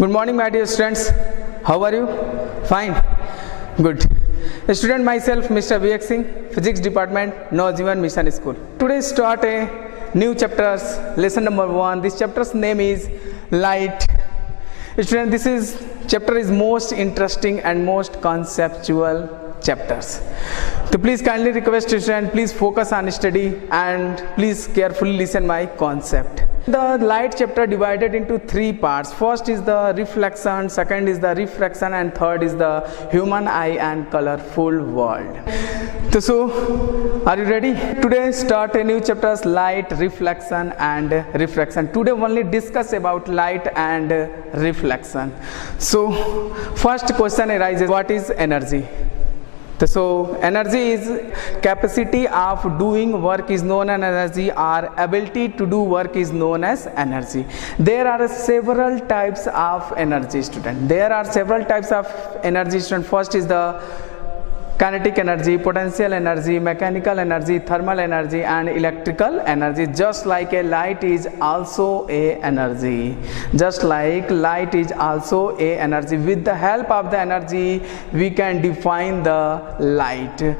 Good morning, my dear students. How are you? Fine. Good. Student myself, Mr. Vivek, Physics Department, Naujivan Mission School. Today start a new chapters, lesson number 1. This chapter's name is Light. Student, chapter is most interesting and most conceptual chapters. So please kindly request student, please focus on study and please carefully listen my concept. The light chapter divided into 3 parts. First is the reflection, second is the refraction, and third is the human eye and colorful world. So are you ready? Today start a new chapters, light, reflection and refraction. Today only discuss about light and reflection. So first question arises, what is energy? So energy is capacity of doing work is known as energy, or ability to do work is known as energy. There are several types of energy, student. There are several types of energy, student. First is the kinetic energy, potential energy, mechanical energy, thermal energy and electrical energy. Just like a light is also a energy. Just like light is also a energy. With the help of the energy, we can define the light.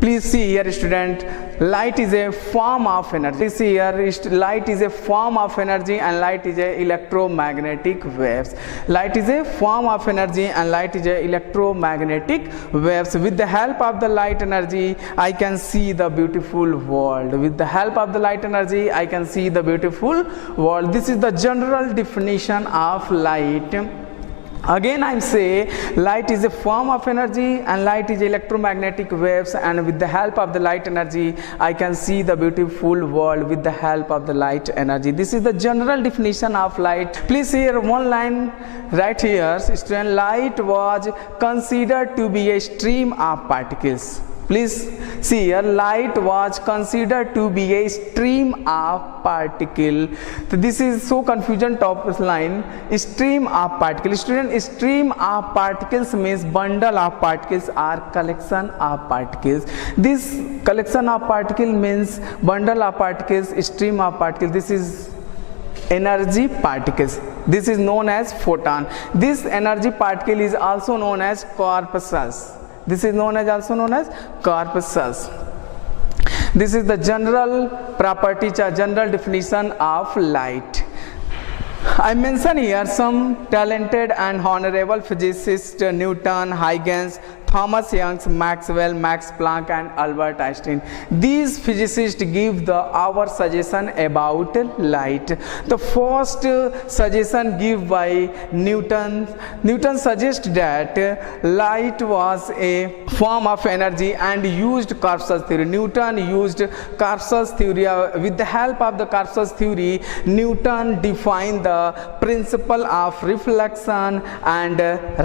Please see here, student, light is a form of energy. Please see here, light is a form of energy and light is a electromagnetic waves. Light is a form of energy and light is a electromagnetic waves. With the help of the light energy, I can see the beautiful world. With the help of the light energy, I can see the beautiful world. This is the general definition of light. Again I say light is a form of energy and light is electromagnetic waves, and with the help of the light energy I can see the beautiful world with the help of the light energy. This is the general definition of light. Please hear one line right here. Student, light was considered to be a stream of particles. Please see here, light was considered to be a stream of particle. So this is so confusion top line. Stream of particles. Student, stream of particles means bundle of particles or collection of particles. This collection of particles means bundle of particles, stream of particles. This is energy particles. This is known as photon. This energy particle is also known as corpuscles. This is also known as corpuscles. This is the general property, general definition of light. I mention here some talented and honorable physicists: Newton, Huygens, Thomas Young, Maxwell, Max Planck and Albert Einstein. These physicists give our suggestion about light. The first suggestion given by Newton. Newton suggests that light was a form of energy and used corpuscle theory. Newton used corpuscle theory. With the help of the corpuscle theory, Newton defined the principle of reflection and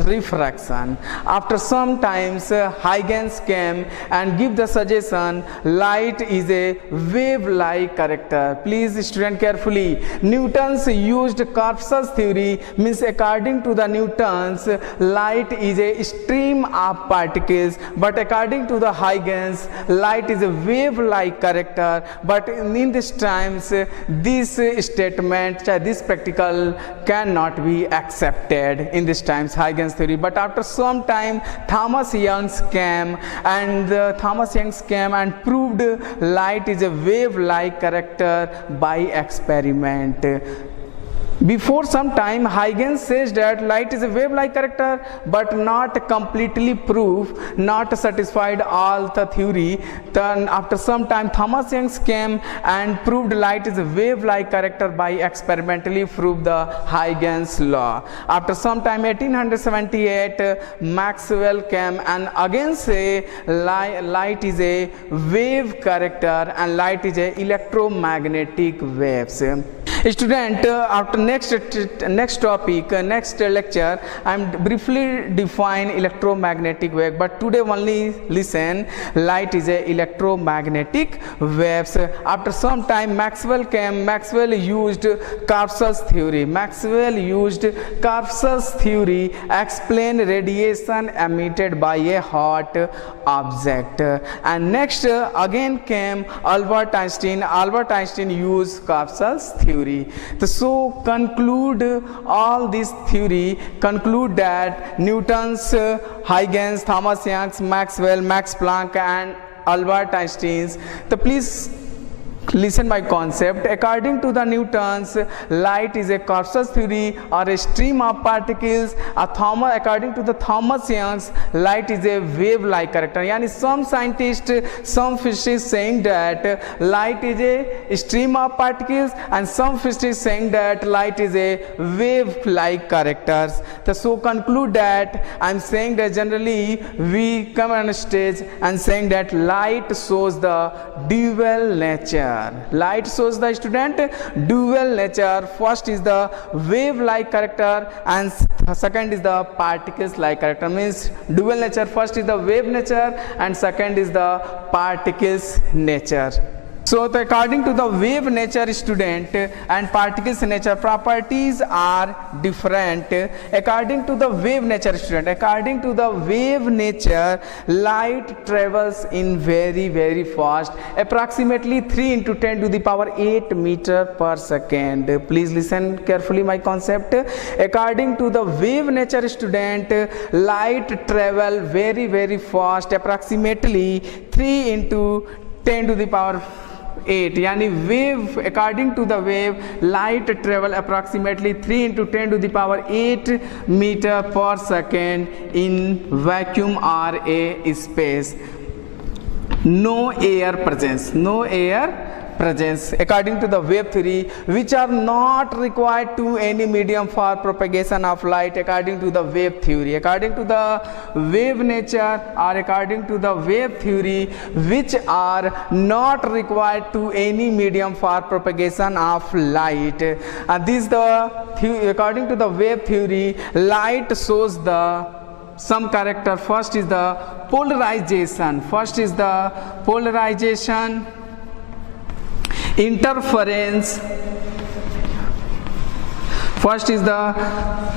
refraction. After some time, Huygens came and give the suggestion light is a wave-like character. Please student carefully. Newton's used corpuscle theory means according to the Newton's, light is a stream of particles, but according to the Huygens, light is a wave-like character. But in these times, this statement, this practical cannot be accepted in these times, Huygens theory. But after some time, Thomas Young came and proved light is a wave-like character by experiment. Before some time, Huygens says that light is a wave-like character, but not completely proof, not satisfied all the theory. Then after some time, Thomas Young came and proved light is a wave-like character by experimentally proved the Huygens law. After some time, 1878, Maxwell came and again say light is a wave character and light is a electromagnetic waves. Student, after next topic, next lecture, I am briefly define electromagnetic wave, but today only listen, light is a electromagnetic waves. After some time, Maxwell came. Maxwell used corpuscles theory. Maxwell used corpuscles theory explain radiation emitted by a hot object. And next again came Albert Einstein. Albert Einstein used corpuscles theory. So conclude all this theory, conclude that Newton's, Huygens, Thomas Young's, Maxwell, Max Planck and Albert Einstein's. So please listen my concept. According to the Newton's, light is a corpuscle theory or a stream of particles. According to the Thomas Young's, light is a wave-like character. Yani some scientists, some physicists saying that light is a stream of particles, and some physicists saying that light is a wave-like characters. So conclude that I'm saying that generally we come on a stage and saying that light shows the dual nature. Light shows the student dual nature. First is the wave-like character and second is the particles-like character. Means dual nature, first is the wave nature and second is the particles nature. So according to the wave nature, student, and particles nature, properties are different. According to the wave nature, student, according to the wave nature, light travels in very fast, approximately 3 into 10 to the power 8 meter per second. Please listen carefully my concept. According to the wave nature, student, light travel very fast, approximately 3 into 10 to the power 8. Yani wave, according to the wave, light travel approximately 3 into 10 to the power 8 meter per second in vacuum or a space. No air presence. No air presence. According to the wave theory, which are not required to any medium for propagation of light. According to the wave theory, according to the wave nature or according to the wave theory, which are not required to any medium for propagation of light. This is the according to the wave theory, light shows the some character. First is the polarization. First is the polarization, interference. First is the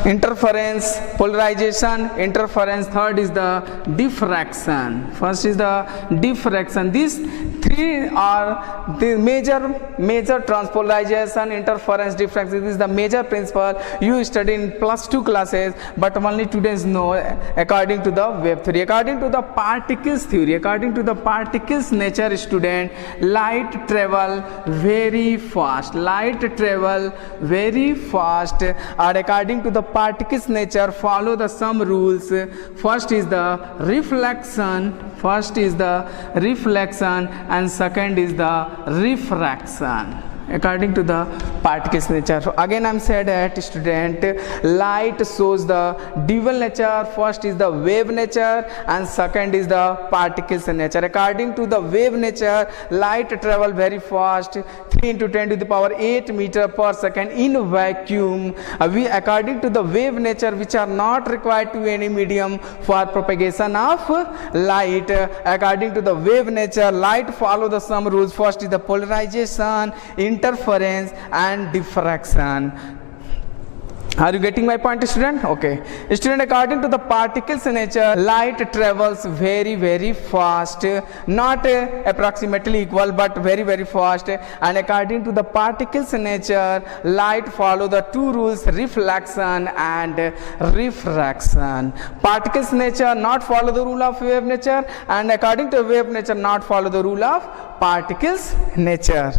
interference, polarization, interference. Third is the diffraction. First is the diffraction. These three are the major transpolarization, interference, diffraction. This is the major principle you study in +2 classes, but only students know according to the wave theory. According to the particles theory, according to the particles nature, student, light travel very fast. Light travel very fast. Or according to the particles nature, follow the some rules. First is the reflection. First is the reflection and second is the refraction. According to the particles nature. So again I'm said that student, light shows the dual nature. First is the wave nature and second is the particles nature. According to the wave nature, light travel very fast, 3 into 10 to the power 8 meter per second in vacuum. According to the wave nature, which are not required to any medium for propagation of light. According to the wave nature, light follow the some rules. First is the polarization, interference and diffraction. Are you getting my point, student? Okay. Student, according to the particles nature, light travels very fast, not approximately equal but very fast. And according to the particles nature, light follow the two rules, reflection and refraction. Particles nature not follow the rule of wave nature, and according to wave nature not follow the rule of particles nature.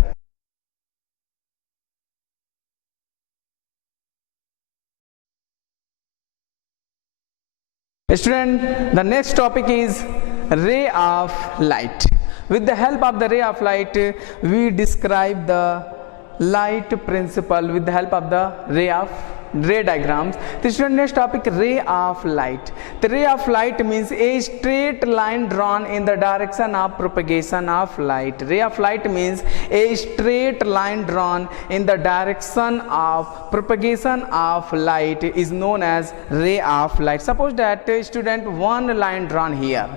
Student, the next topic is ray of light. With the help of the ray of light, we describe the light principle with the help of the ray diagrams. The student, next topic, ray of light. The ray of light means a straight line drawn in the direction of propagation of light. Ray of light means a straight line drawn in the direction of propagation of light is known as ray of light. Suppose that student, one line drawn here,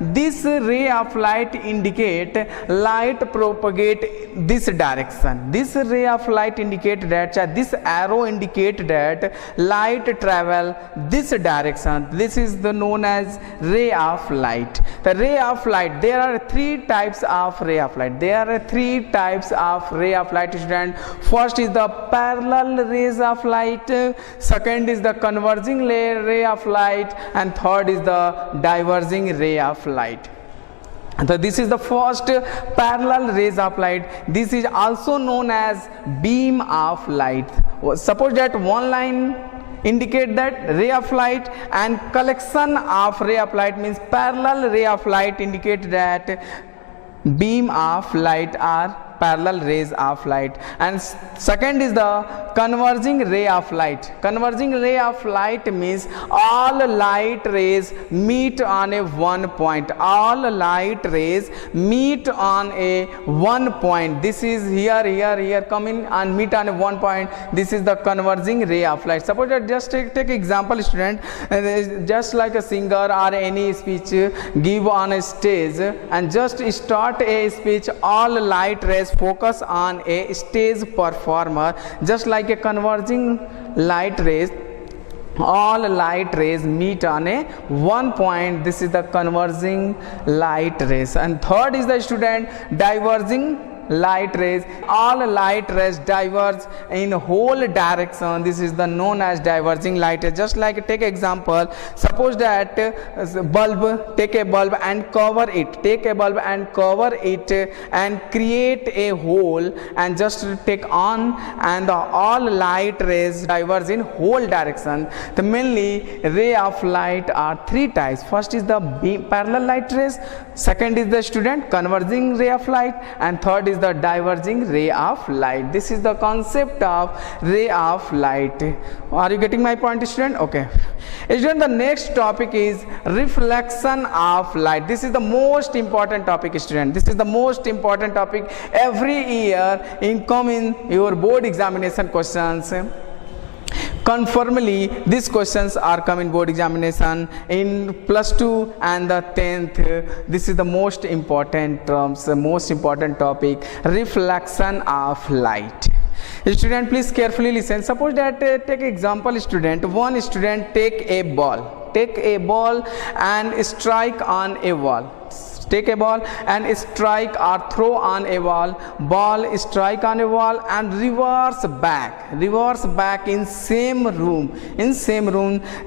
this ray of light indicate light propagate this direction. This ray of light indicate that this arrow indicate that light travel this direction. This is the known as ray of light. The ray of light, there are three types of ray of light. There are three types of ray of light, student. First is the parallel rays of light, second is the converging ray of light, and third is the diverging ray of light. So this is the first parallel rays of light. This is also known as beam of light. Suppose that one line indicate that ray of light, and collection of ray of light means parallel ray of light indicate that beam of light or parallel rays of light. And second is the converging ray of light. Converging ray of light means all light rays meet on a one point. All light rays meet on a one point. This is here coming and meet on a one point. This is the converging ray of light. Suppose that just take example, student, just like a singer or any speech give on a stage, and just start a speech, all light rays focus on a stage performer. Just like a converging light rays, all light rays meet on a one point. This is the converging light rays. And third is the student diverging light rays. All light rays diverge in whole direction. This is the known as diverging light rays. Just like take example, suppose that bulb, take a bulb and cover it, take a bulb and cover it and create a hole, and just take on, and all light rays diverge in whole direction. The mainly ray of light are three types. First is the parallel light rays, second is the student converging ray of light, and third is the diverging ray of light. This is the concept of ray of light. Are you getting my point, student? Okay. Student, the next topic is reflection of light. This is the most important topic, student. This is the most important topic. Every year in your board examination questions, conformably these questions are coming board examination in +2 and the 10th. This is the most important terms, the most important topic, reflection of light. Student, please carefully listen. Suppose that take example, student, one student take a ball and strike on a wall. Take a ball and strike or throw on a wall. Ball strike on a wall and reverse back in same room,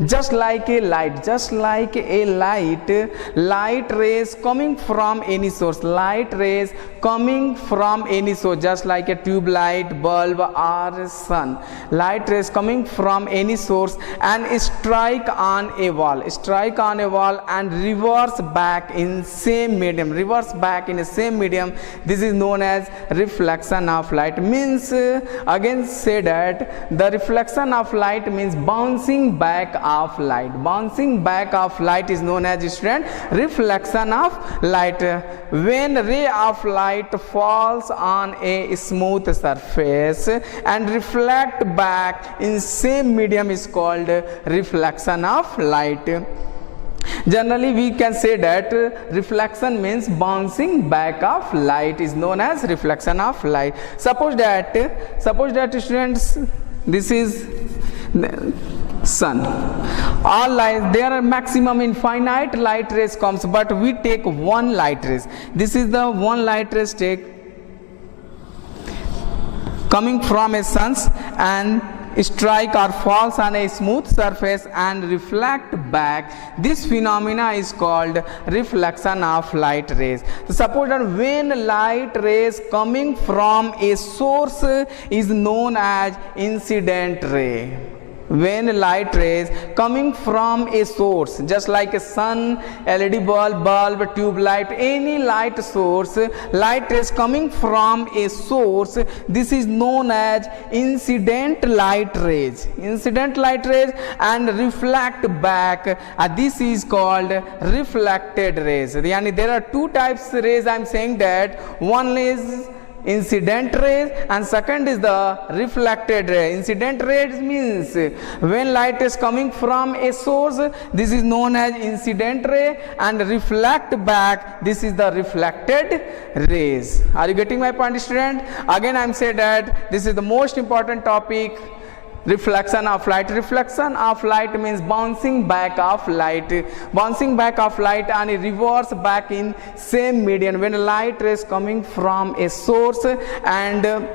just like a light, light rays coming from any source, just like a tube light, bulb or sun. Light rays coming from any source and strike on a wall and reverse back in same medium, this is known as reflection of light. Means again say that the reflection of light means bouncing back of light. Is known as, student, reflection of light. When ray of light falls on a smooth surface and reflect back in same medium is called reflection of light. Generally we can say that reflection means bouncing back of light is known as reflection of light. Suppose that students, this is sun. All light, there are maximum infinite light rays comes, but we take one light rays. This is the one light rays take coming from a sun and strike or falls on a smooth surface and reflect back. This phenomena is called reflection of light rays. Suppose that when light rays coming from a source is known as incident ray. When light rays coming from a source, just like a sun, LED bulb, tube light, any light source, light rays coming from a source, this is known as incident light rays. And reflect back, this is called reflected rays. Yani there are two types rays. I am saying that one is incident rays and second is the reflected ray. Incident rays means when light is coming from a source, this is known as incident ray, and reflect back, this is the reflected rays. Are you getting my point, student? Again I am saying that this is the most important topic, reflection of light. Reflection of light means bouncing back of light. Bouncing back of light and reverse back in same medium. When light rays coming from a source and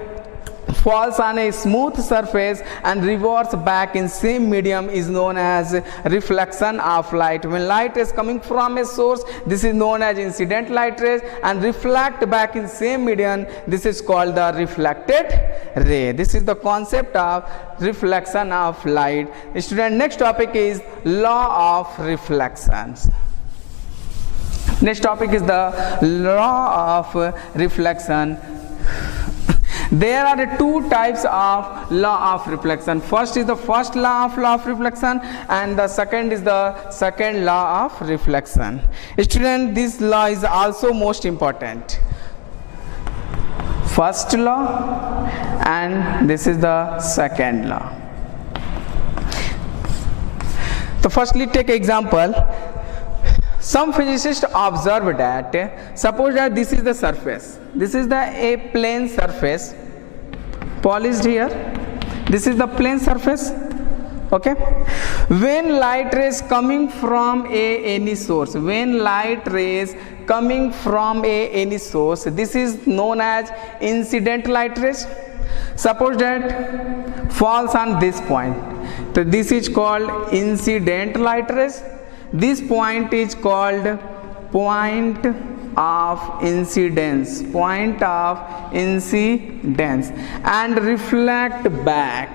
falls on a smooth surface and reverse back in same medium is known as reflection of light. When light is coming from a source, this is known as incident light rays, and reflect back in same medium, this is called the reflected ray. This is the concept of reflection of light. Student, next topic is law of reflections. Next topic is the law of reflection. There are two types of law of reflection. First is the first law of reflection, and the second is the second law of reflection. Student, this law is also most important. First law and this is the second law. So firstly, take example. Some physicists observe that, suppose that this is the surface. This is a plane surface, polished here. This is the plane surface. Okay. When light rays coming from any source, when light rays coming from any source, this is known as incident light rays. Suppose that falls on this point. So this is called incident light rays. This point is called point of incidence, point of incidence, and reflect back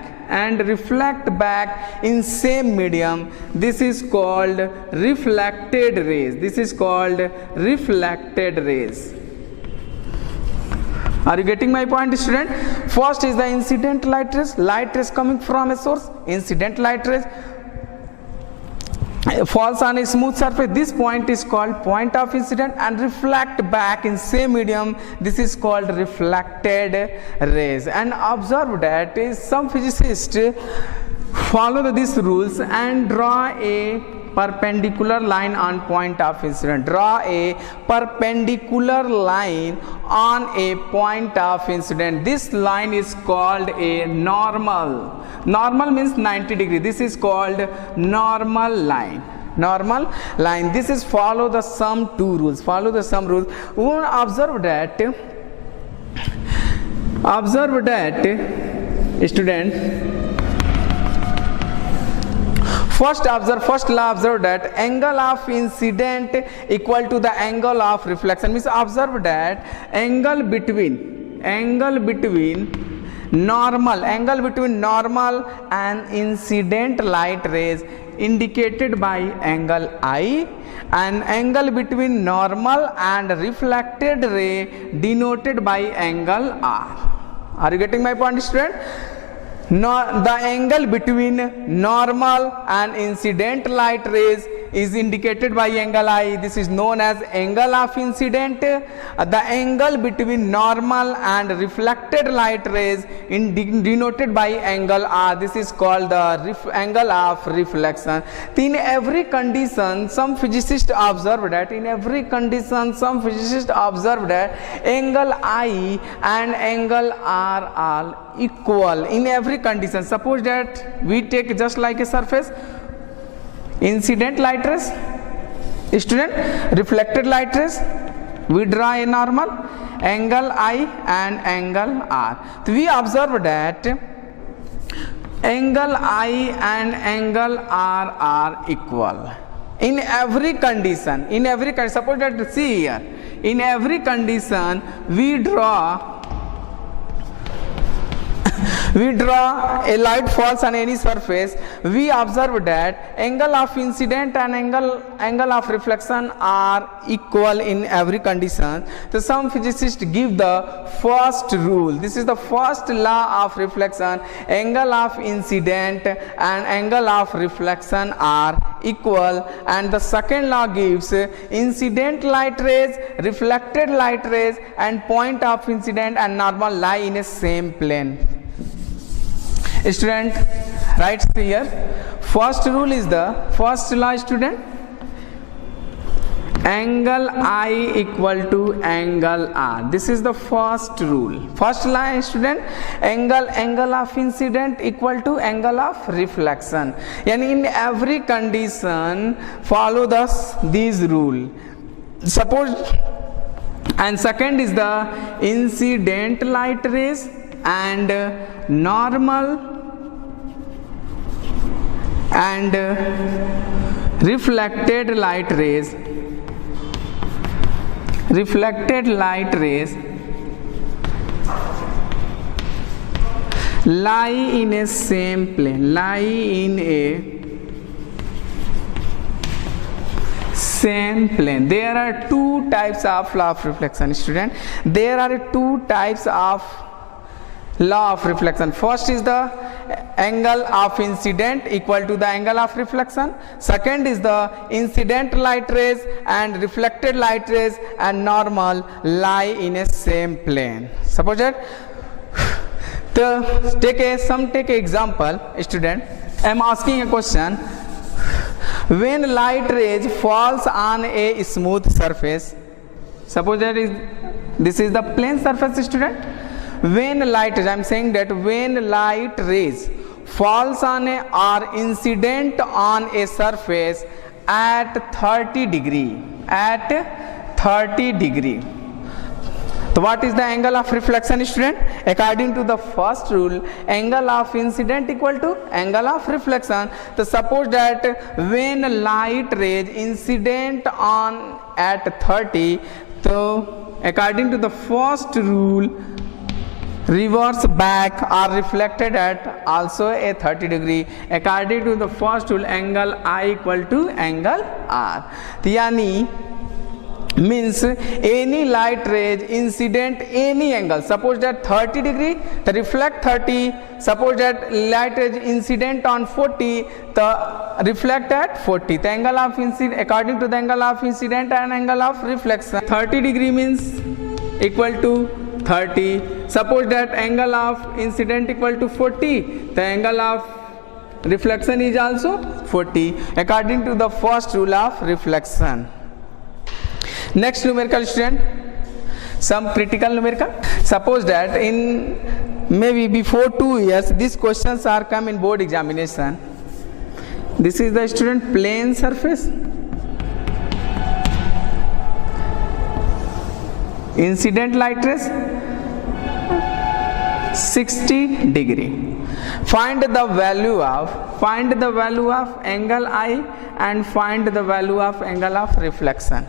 in same medium. This is called reflected rays. This is called reflected rays. Are you getting my point, student? First is the incident light rays coming from a source. Incident light rays falls on a smooth surface. This point is called point of incident and reflect back in same medium. This is called reflected rays. And observe that some physicists follow these rules and draw a perpendicular line on point of incident. Draw a perpendicular line on a point of incident. This line is called a normal. Normal means 90 degree. This is called normal line. Normal line. This is follow the sum two rules. Follow the sum rules. We will observe that. Student. First law observe that angle of incident equal to the angle of reflection. Means observe that angle between normal and incident light rays indicated by angle I, and angle between normal and reflected ray denoted by angle R. Are you getting my point, student? The angle between normal and incident light rays is indicated by angle I. This is known as angle of incident. The angle between normal and reflected light rays denoted by angle R. This is called the angle of reflection. In every condition, some physicists observe that angle I and angle R are equal in every condition. Suppose that we take just like a surface, incident light rays, student, reflected light rays, we draw a normal, angle I and angle R. So we observe that angle I and angle R are equal in every condition. Suppose that, see here, in every condition we draw a light falls on any surface, we observe that angle of incident and angle of reflection are equal in every condition. So some physicists give the first rule. This is the first law of reflection. Angle of incident and angle of reflection are equal, and the second law gives incident light rays, reflected light rays, and point of incident and normal lie in a same plane. Student, writes here, first rule is the first law, student. angle I equal to angle R. This is the first rule. First line, student, angle of incident equal to angle of reflection. And in every condition follow these rule. Suppose, and second is the incident light rays and normal and reflected light rays lie in a same plane, There are two types of law of reflection, student. There are two types of law of reflection. First is the angle of incident equal to the angle of reflection. Second is the incident light rays and reflected light rays and normal lie in a same plane. Suppose that take an example, student. I am asking a question. When light rays falls on a smooth surface, suppose that this is the plane surface, student. When light rays, I am saying that when light rays falls on or incident on a surface at 30 degree, so what is the angle of reflection, student? According to the first rule, angle of incident equal to angle of reflection. So suppose that when light rays incident on at 30, so according to the first rule, reverse back are reflected at also a 30 degree. According to the first rule, angle I equal to angle R. Yani means any light rays incident any angle. Suppose that 30 degree, the reflect 30. Suppose that light rays incident on 40, the reflect at 40. The angle of incident according to the angle of incident and angle of reflection. 30 degree means equal to 30. Suppose that angle of incident equal to 40, the angle of reflection is also 40 according to the first rule of reflection. Next numerical, student, some critical numerical. Suppose that in maybe before 2 years these questions are come in board examination. This is the student plane surface, incident light rays 60 degree. Find the value of angle I and find the value of angle of reflection.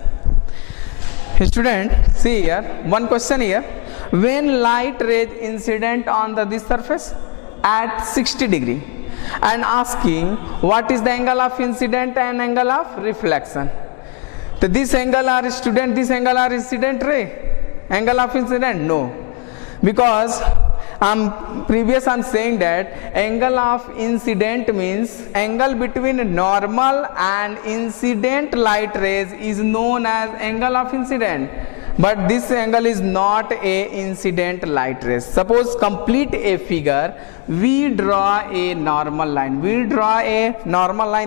Student, see here one question here. When light rays incident on this surface at 60 degree and asking what is the angle of incident and angle of reflection. So this angle are incident ray, angle of incident? No, because I'm saying that angle of incident means angle between normal and incident light rays is known as angle of incident, but this angle is not a incident light rays. Suppose complete a figure, we draw a normal line,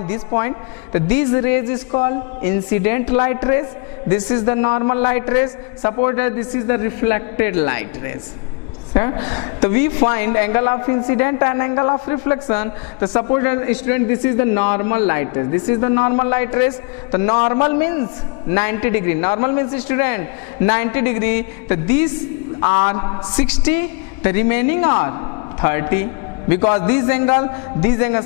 this point. So these rays is called incident light rays, this is the normal light rays. Suppose that this is the reflected light rays. So we find angle of incident and angle of reflection. So suppose that student this is the normal light rays. The normal means 90 degree. Normal means student 90 degree. So these are 60. The remaining are 30. Because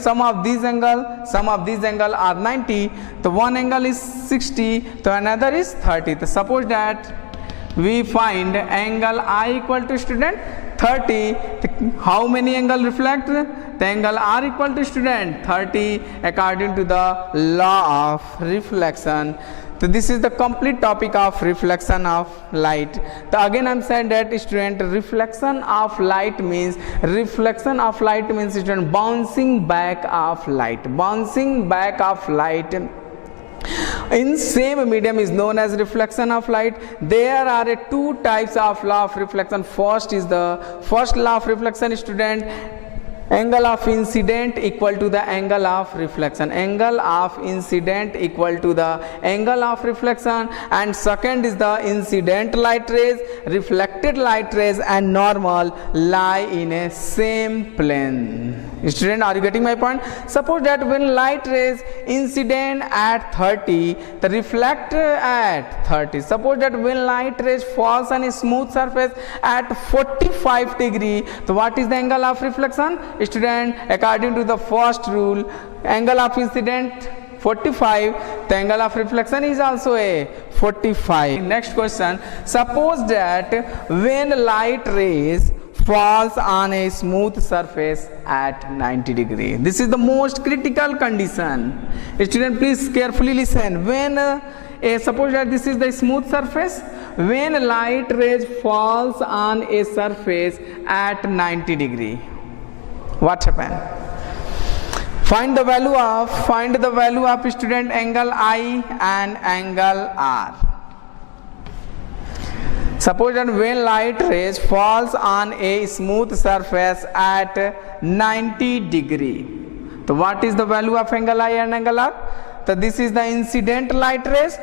sum of these angle are 90. The one angle is 60. The another is 30. So suppose that we find angle I equal to student 30. How many angle reflect? The angle R equal to student 30 according to the law of reflection. So this is the complete topic of reflection of light. So again I am saying that student reflection of light means student bouncing back of light. In same medium is known as reflection of light. There are two types of law of reflection. First law of reflection, student, angle of incident equal to the angle of reflection. Angle of incident equal to the angle of reflection, and second is the incident light rays, reflected light rays and normal lie in a same plane. Student, are you getting my point? Suppose that when light rays incident at 30, the reflect at 30. Suppose that when light rays falls on a smooth surface at 45 degree, so what is the angle of reflection? Student, according to the first rule, angle of incident 45, the angle of reflection is also a 45. Next question, suppose that when light rays falls on a smooth surface at 90 degree. This is the most critical condition. Student, please carefully listen. When suppose that this is the smooth surface, when light rays falls on a surface at 90 degree, what happen? Find the value of student angle I and angle R. Suppose that when light rays falls on a smooth surface at 90 degree, so what is the value of angle I and angle R? So this is the incident light rays,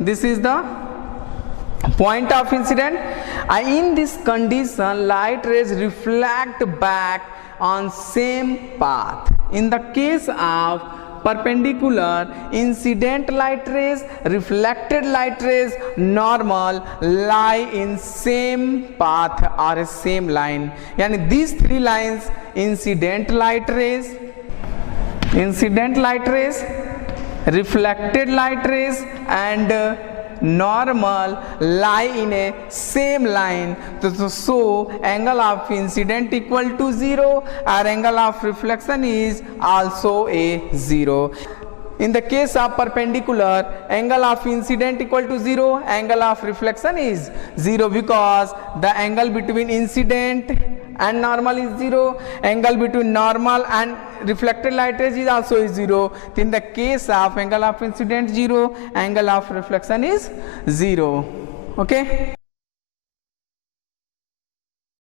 this is the point of incident. In this condition, light rays reflect back on same path. In the case of perpendicular, incident light rays, reflected light rays, normal lie in same path or same line. Yani these three lines, incident light rays, reflected light rays and normal lie in a same line. So angle of incident equal to 0, or angle of reflection is also a 0. In the case of perpendicular, angle of incident equal to 0, angle of reflection is 0, because the angle between incident and normal is 0, angle between normal and reflected light rays is also 0. In the case of angle of incident 0, angle of reflection is 0. Okay.